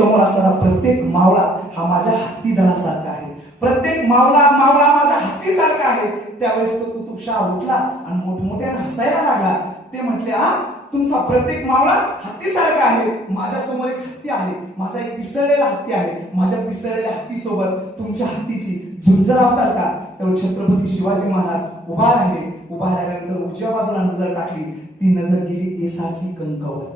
समोर असताना प्रत्येक मावळा हा माझ्या हत्ती दलासारखा आहे, प्रत्येक मावळा माझ्या हत्तीसारखा आहे. त्यावेळेस तो कुतुबशाह उठला आणि मोठमोठ्याने हसायला लागला. ते म्हटले, तुमचा प्रत्येक मावळा हत्तीसारखा आहे, माझ्या समोर एक हत्ती आहे, माझा एक पिसळलेला हत्ती आहे, माझ्या पिसळलेल्या हत्तीसोबत तुमच्या हत्तीची झुंज लावतात का? तेव्हा छत्रपती शिवाजी महाराज उभा राहिले. उभा राहिल्यानंतर उजव्या बाजूला नजर टाकली. ती नजर गेली येसाची कंकावर.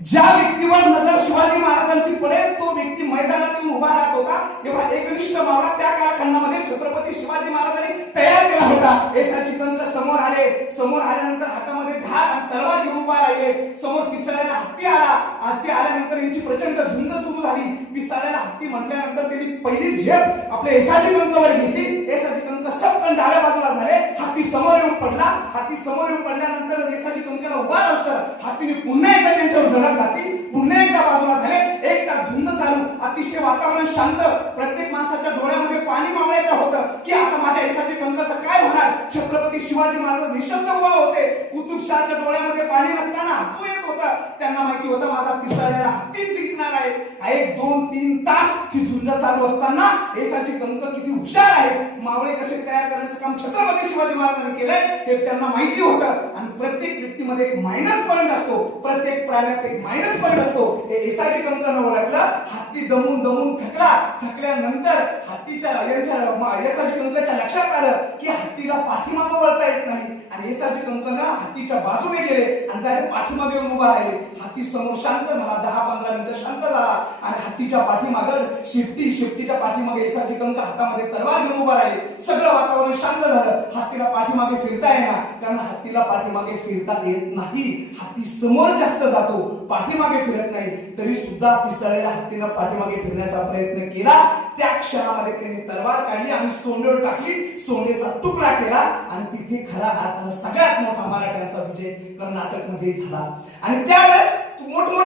ज्या व्यक्तीवर नजर शिवाजी महाराजांची पडेल तो व्यक्ती मैदानात येऊन उभा राहत होता. तेव्हा एकनिष्ठ मावळा त्या कालखंडामध्ये छत्रपती शिवाजी महाराजांनी तयार केला होता. येसाची कंक समोर आले. समोर आल्यानंतर हातामध्ये धार आणि तलवार घेऊन उभा राहिले. समोर पिसाळलेला हत्ती आला. हत्ती आल्यानंतर यांची प्रचंड झुंज सुरू झाली. पिसाळलेला हत्ती म्हटल्यानंतर त्यांनी पहिली झेप आपल्या येसाची कंकावर घेतली. येसाची कंक सपकन डाव्या बाजूला झाले. हत्ती समोर येऊन पडला. हत्ती समोर येऊन पडल्यानंतर येसाची कंकाला उभा असतं हत्तीने पुन्हा एकदा त्यांच्यावर झडप घातली. पुन्हा एकदा बाजूला झाले. एक तास झुंज चालू. अतिशय वातावरण शांत. प्रत्येक माणसाच्या डोळ्यामध्ये पाणी मावळायचं होतं की आता माझ्या येसाची कंकाचं काय होणार. छत्रपती शिवाजी महाराज निशब्द उभा होते. कुतुबशाहच्या डोळ्यामध्ये पाणी नसताना हसू येत होतं. त्यांना माहिती होतं माझा पिसाळलेला हत्ती जिंकणार आहे. 1, 2, 3 तास ही झुंज चालू असताना येसाची कंक किती हुशार आहे, मावळे कसे तयार करण्याचं काम छत्रपती शिवाजी महाराजांनी केलंय हे त्यांना माहिती होतं. आणि प्रत्येक व्यक्तीमध्ये एक मायनस पॉईंट असतो, प्रत्येक प्राण्यात एक मायनस पॉईंट असतो. हे येसाची कंकनं ओळखलं. हत्ती दमून थकला. थकल्यानंतर हत्तीच्या येसाची कंकच्या लक्षात आलं की हत्तीला पाठीमागे वळता येत नाही. आणि येसाची कंकनं हत्तीच्या बाजूने गेले आणि त्याने पाठीमागे येऊन उभा राहिले. हत्ती समोर शांत झाला. 10-15 मिनिटं शांत झाला. आणि हत्तीच्या पाठीमागं शेपटीच्या पाठीमागे येसाची कंक हातामध्ये तलवार घेऊन उभा राहिले. सगळं वातावरण शांत झालं. हत्तीला पाठीमागे फिरता येणार, कारण हत्तीला पाठीमागे फिरता येत नाही. हत्ती समोर जास्त जातो, पाठीमागे फिरत नाही. तरी सुद्धा पिसाळलेल्या हत्तीनं पाठीमागे फिरण्याचा प्रयत्न केला. त्या क्षणामध्ये त्यांनी तलवार काढली आणि सोंडेवर टाकली. सोंडेचा तुकडा केला आणि तिथे खऱ्या अर्थानं सगळ्यात मोठा मराठ्यांचा विजय कर्नाटक मध्ये झाला. आणि त्यावेळेस मोठमोठे